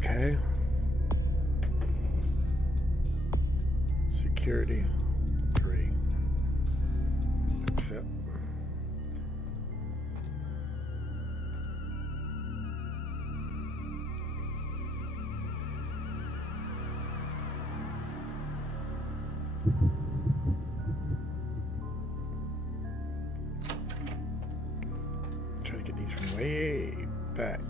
Okay. Security 3. Accept. Try to get these from way back.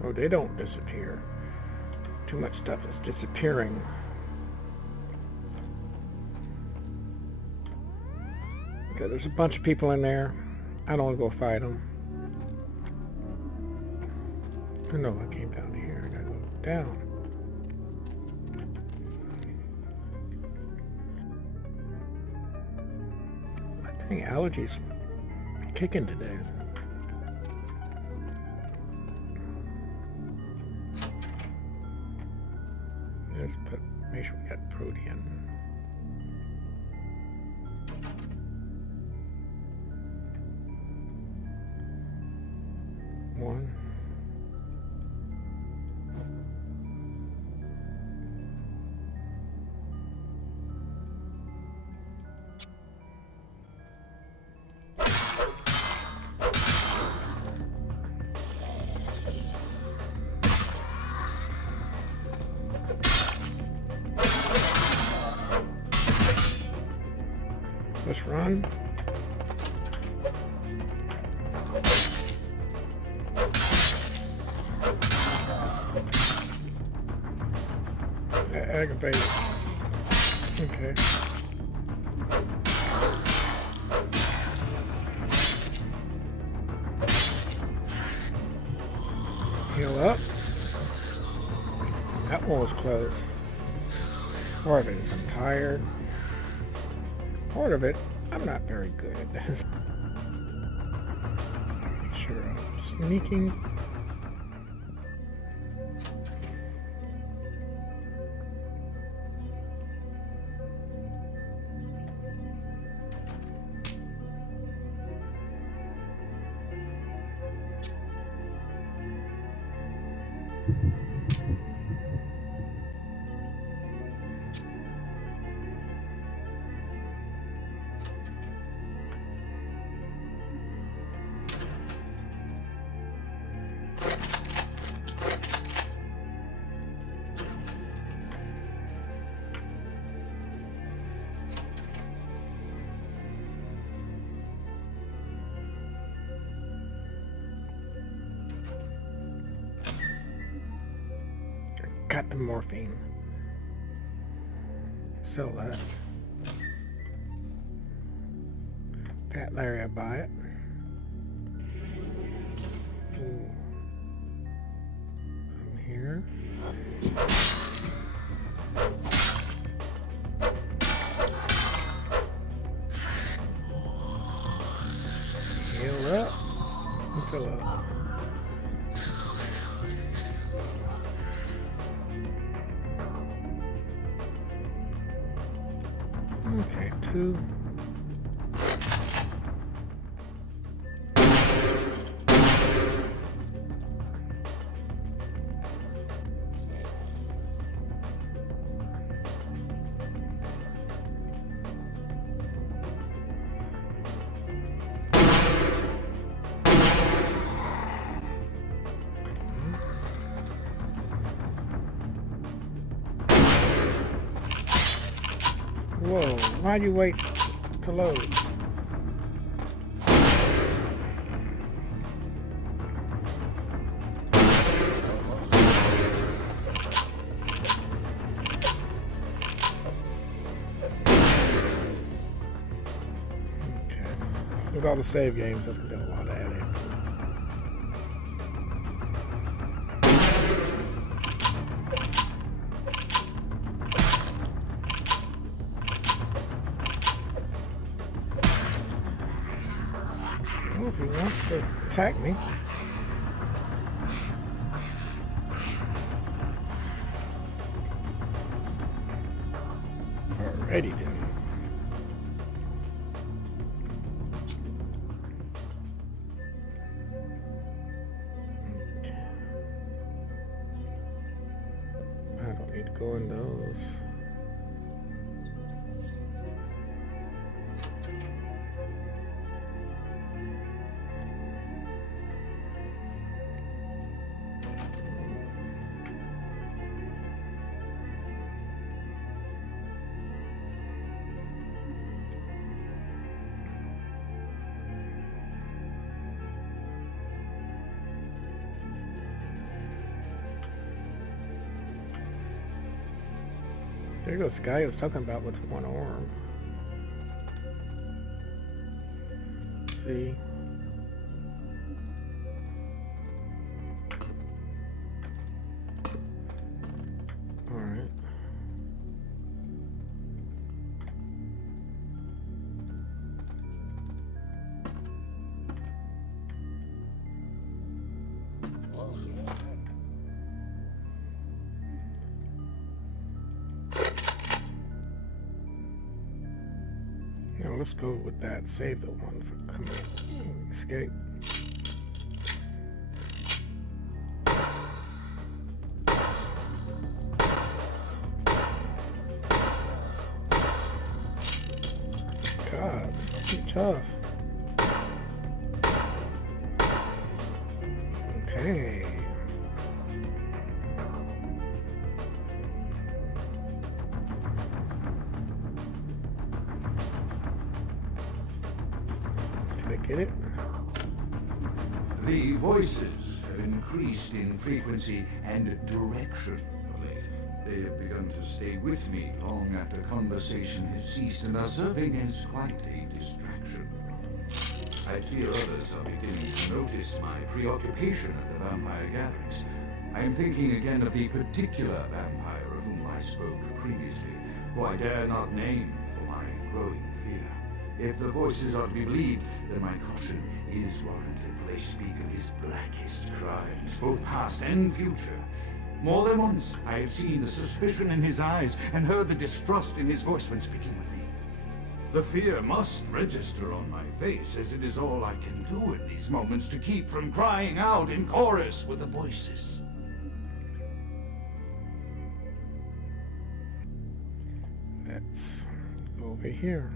So they don't disappear. Too much stuff is disappearing. Okay, there's a bunch of people in there. I don't want to go fight them. I know I came down here. I gotta go down. I think allergies kicking today. Let's make sure we got protein. One. Let's run. Aggravate. Okay. Heal up. That one was close. Part of it is I'm tired. Part of it, I'm not very good at this. Make sure I'm sneaking. Got the morphine. Sell that. Fat Larry, I buy it. Ooh. From here. Heal up and fill up. Okay, 2. Whoa, why'd you wait to load? Okay. With all the save games, that's gonna be a lot of adding. If he wants to attack me. Alrighty then. Okay. go in those. There goes the guy I was talking about with one arm. See? Alright. Now let's go with that. Save the one for coming. Escape. God, it's too tough. Okay. Get it? The voices have increased in frequency and direction of late. They have begun to stay with me long after conversation has ceased and are serving as quite a distraction. I fear others are beginning to notice my preoccupation at the vampire gatherings. I am thinking again of the particular vampire of whom I spoke previously, who I dare not name for my growing fear. If the voices are to be believed, then my caution is warranted, for they speak of his blackest crimes, both past and future. More than once, I have seen the suspicion in his eyes and heard the distrust in his voice when speaking with me. The fear must register on my face, as it is all I can do in these moments to keep from crying out in chorus with the voices. Let's go over here.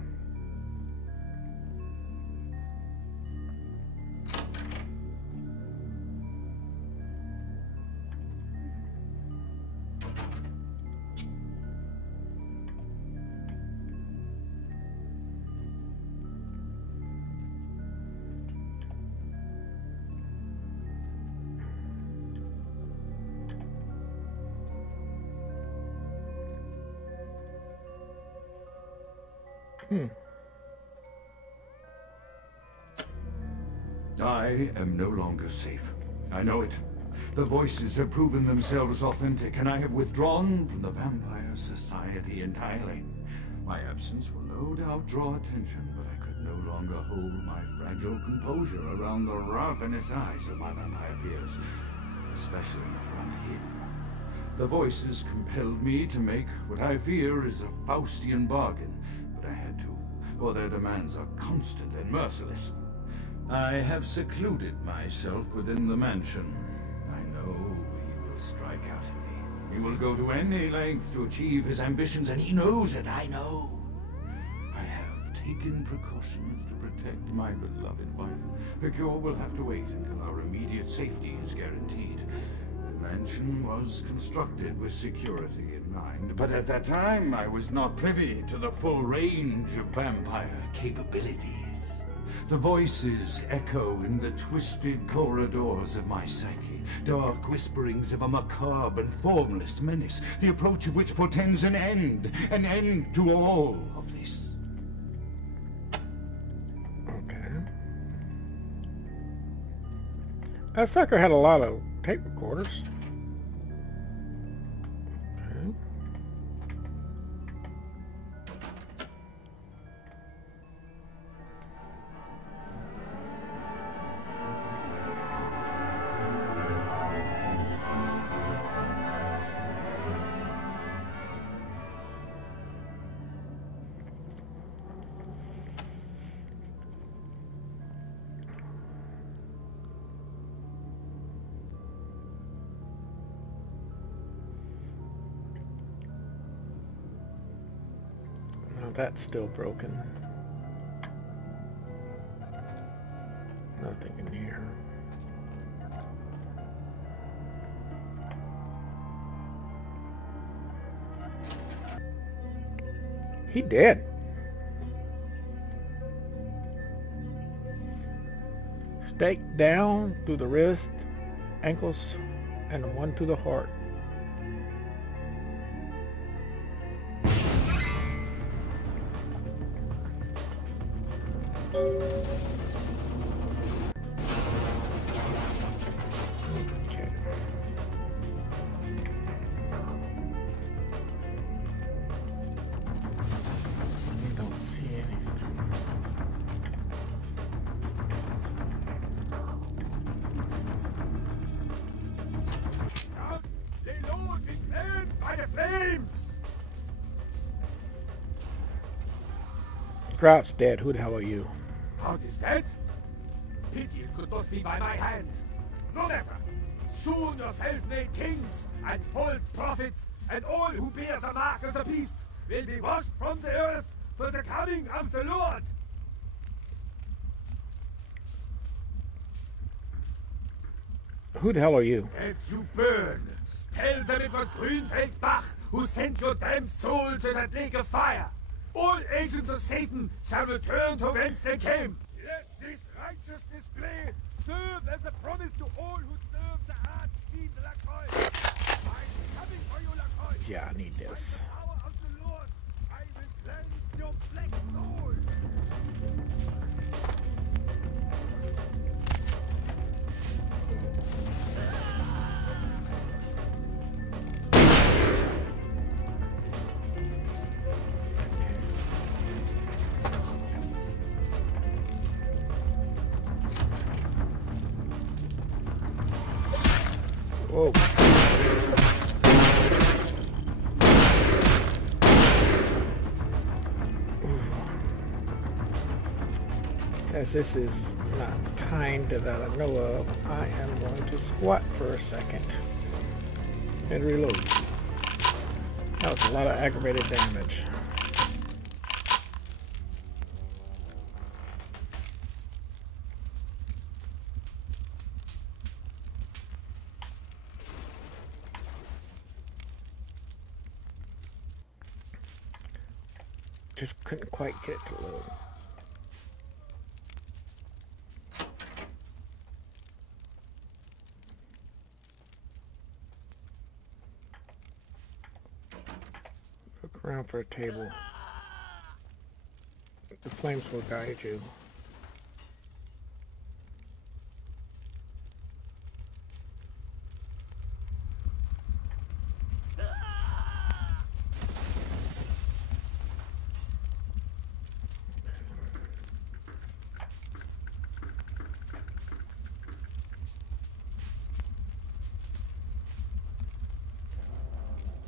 I am no longer safe. I know it. The voices have proven themselves authentic, and I have withdrawn from the Vampire Society entirely. My absence will no doubt draw attention, but I could no longer hold my fragile composure around the ravenous eyes of my vampire peers, especially not around him. The voices compelled me to make what I fear is a Faustian bargain, but I had to, for their demands are constant and merciless. I have secluded myself within the mansion. I know he will strike out at me. He will go to any length to achieve his ambitions, and he knows it, I know. I have taken precautions to protect my beloved wife. The cure will have to wait until our immediate safety is guaranteed. The mansion was constructed with security in mind, but at that time I was not privy to the full range of vampire capabilities. The voices echo in the twisted corridors of my psyche, dark whisperings of a macabre and formless menace, the approach of which portends an end to all of this. Okay. That sucker had a lot of tape recorders. Okay. That's still broken. Nothing in here. He dead. Stake down through the wrist, ankles, and one to the heart. Grout's dead. Who the hell are you? Grout is dead? Pity it could not be by my hand. No matter. Soon your self-made kings and false prophets and all who bear the mark of the beast will be washed from the earth for the coming of the Lord. Who the hell are you? As you burn, tell them it was Grünfeldbach who sent your damned soul to that lake of fire. All agents of Satan shall return to whence they came. Let this righteous display serve as a promise to all who serve the Archfiend Lacoil. I'm coming for you, Lacoil. Yeah, I need this. By the power of the Lord, I will cleanse your black soul. Whoa. As this is not timed that I know of, I am going to squat for a second and reload. That was a lot of aggravated damage. Just couldn't quite get it to load. Look around for a table. The flames will guide you.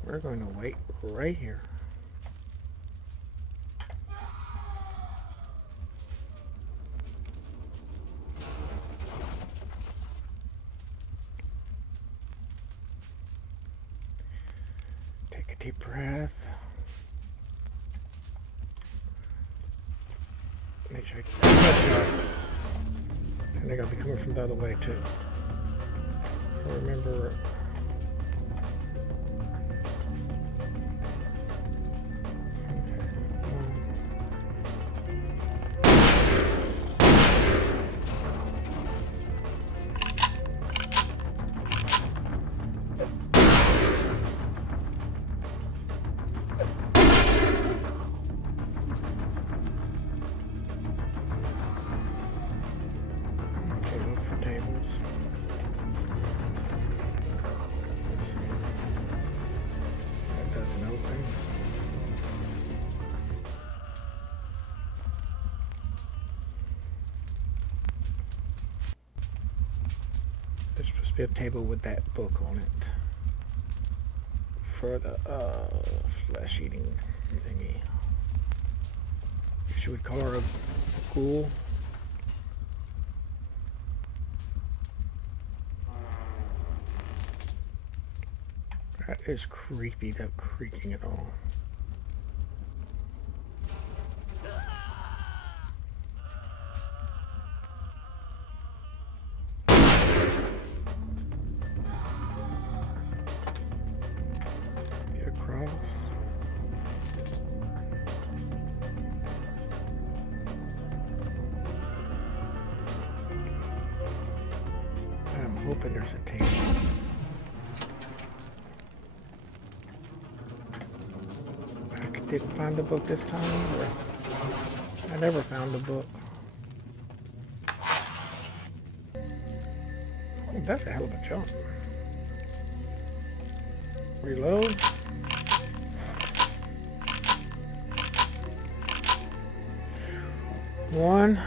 We're going to wait right here. Take a deep breath. Make sure I get that headshot. And they're going to be coming from the other way too. I remember. There's supposed to be a table with that book on it for the flesh eating thingy. Should we call her a ghoul? That is creepy, that creaking at all. hoping there's a table. I didn't find the book this time either. I never found the book. Oh, that's a hell of a jump. Reload. One.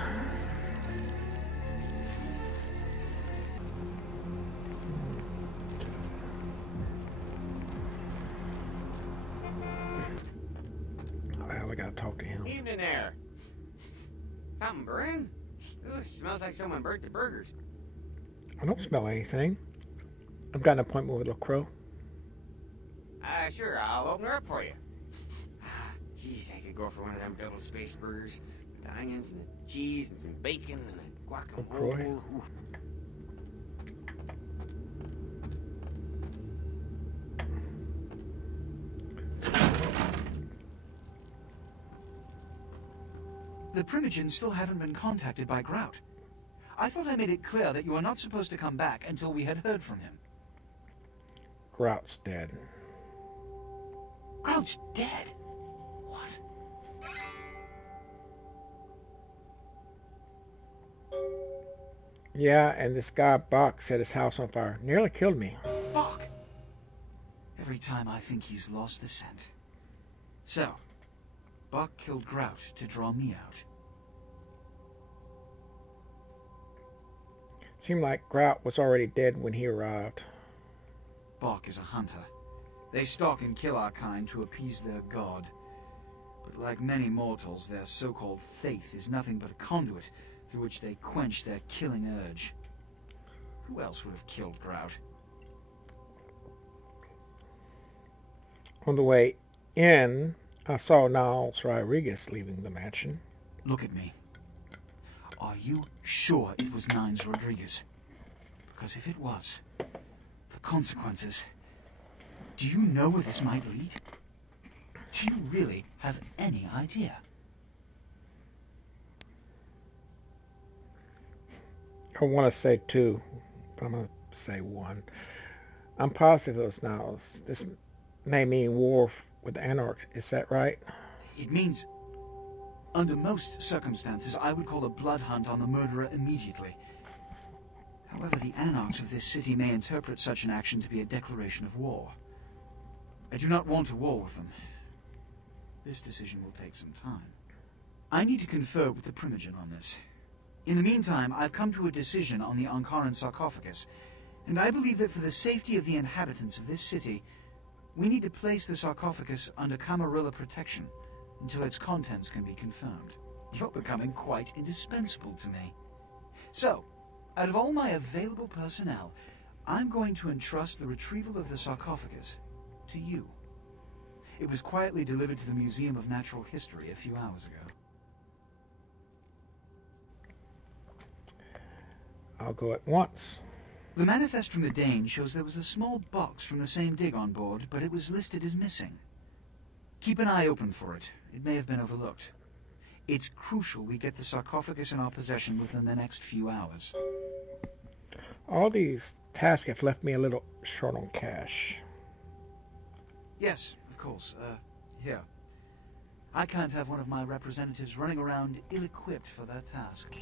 Well, I gotta talk to him. Evening there. Something burning? Ooh, smells like someone burnt the burgers. I don't smell anything. I've got an appointment with a crow. Sure, I'll open her up for you. Jeez, I could go for one of them double spaced burgers with the onions and the cheese and some bacon and a guacamole. Ooh. The Primogens still haven't been contacted by Grout. I thought I made it clear that you are not supposed to come back until we had heard from him. Grout's dead. Grout's dead? What? Yeah, and this guy Bach set his house on fire. Nearly killed me. Bach! Every time I think he's lost the scent. So, Bach killed Grout to draw me out. Seemed like Grout was already dead when he arrived. Bach is a hunter. They stalk and kill our kind to appease their god. But like many mortals, their so-called faith is nothing but a conduit through which they quench their killing urge. Who else would have killed Grout? On the way in, I saw Niles Rodriguez leaving the mansion. Look at me. Are you sure it was Niles Rodriguez? Because if it was, the consequences... Do you know where this might lead? Do you really have any idea? I want to say two, but I'm going to say one. I'm positive it was Niles. This may mean war with the Anarchs. Is that right? It means, under most circumstances, I would call a blood hunt on the murderer immediately. However, the Anarchs of this city may interpret such an action to be a declaration of war. I do not want a war with them. This decision will take some time. I need to confer with the Primogen on this. In the meantime, I've come to a decision on the Ankaran sarcophagus, and I believe that for the safety of the inhabitants of this city, we need to place the sarcophagus under Camarilla protection until its contents can be confirmed. You're becoming quite indispensable to me. So, out of all my available personnel, I'm going to entrust the retrieval of the sarcophagus to you. It was quietly delivered to the Museum of Natural History a few hours ago. I'll go at once. The manifest from the Dane shows there was a small box from the same dig on board, but it was listed as missing. Keep an eye open for it. It may have been overlooked. It's crucial we get the sarcophagus in our possession within the next few hours. All these tasks have left me a little short on cash. Yes, of course. Here. I can't have one of my representatives running around ill-equipped for that task.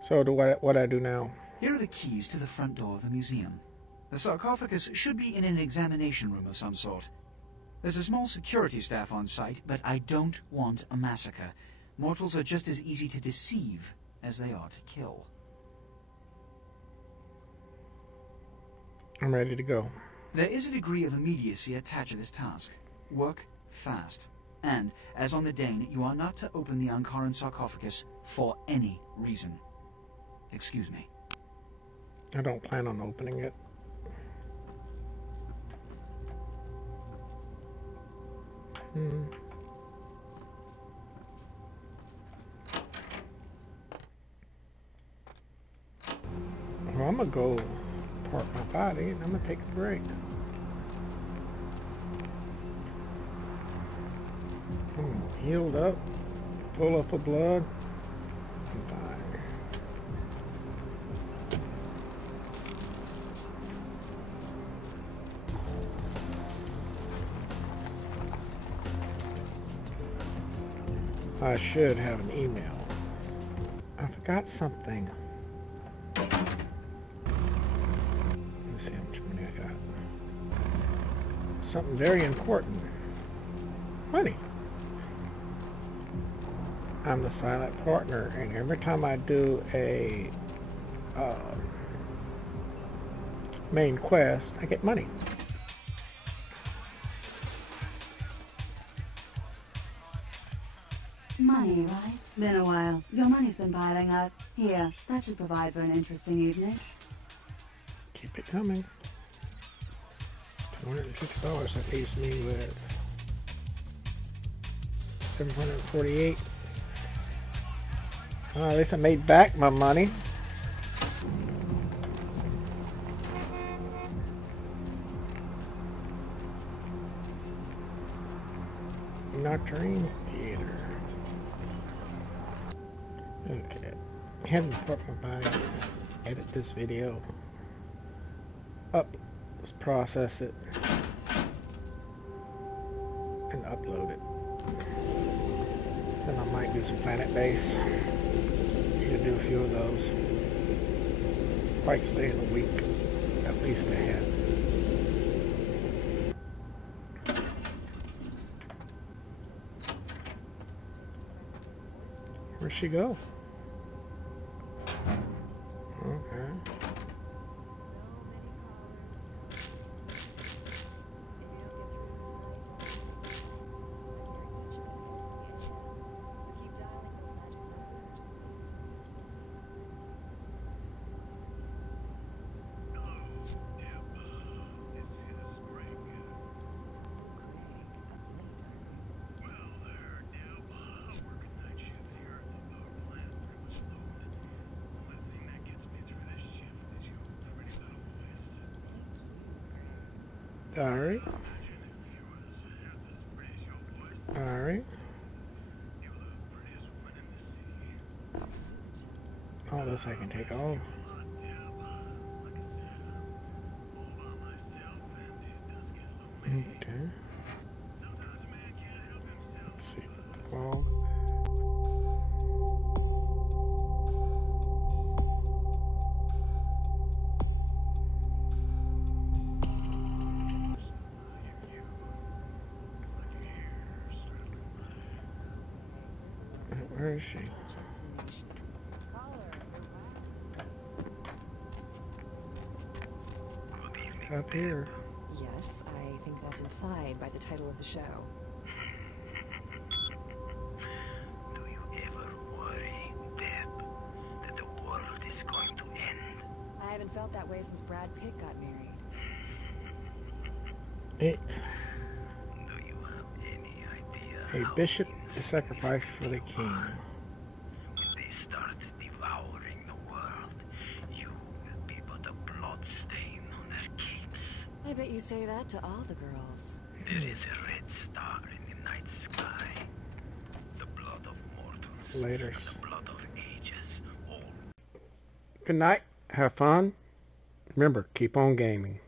So what I do now? Here are the keys to the front door of the museum. The sarcophagus should be in an examination room of some sort. There's a small security staff on site, but I don't want a massacre. Mortals are just as easy to deceive as they are to kill. I'm ready to go. There is a degree of immediacy attached to this task. Work fast. And, as on the Dane, you are not to open the Ankaran sarcophagus for any reason. Excuse me. I don't plan on opening it. Well, I'm gonna go park my body and I'm gonna take a break. I'm healed up, full up of blood. I'm fine. I should have an email. I forgot something. Let's see how much money I got. Something very important. Money. I'm the silent partner, and every time I do a main quest, I get money. Money, right? Been a while. Your money's been piling up. Here, that should provide for an interesting evening. Keep it coming. $250, that leaves me with $748. At least I made back my money. Nectarine Theater. Okay. Haven't put my body. Edit this video. Let's process it. And upload it. Then I might do some planet base. Need to do a few of those. Might stay in a week. At least ahead. Where'd she go? Okay. Alright. Alright. All this I can take off. Okay. Let's see. Fog. Where is she? Up here. Yes, I think that's implied by the title of the show. Do you ever worry, Deb, that the world is going to end? I haven't felt that way since Brad Pitt got married. Do you have any idea? A bishop is sacrificed for the king. When they start devouring the world, you will be but a blood stain on their capes. I bet you say that to all the girls. There is a red star in the night sky. The blood of mortals. Laters. The blood of ages. All. Good night. Have fun. Remember, keep on gaming.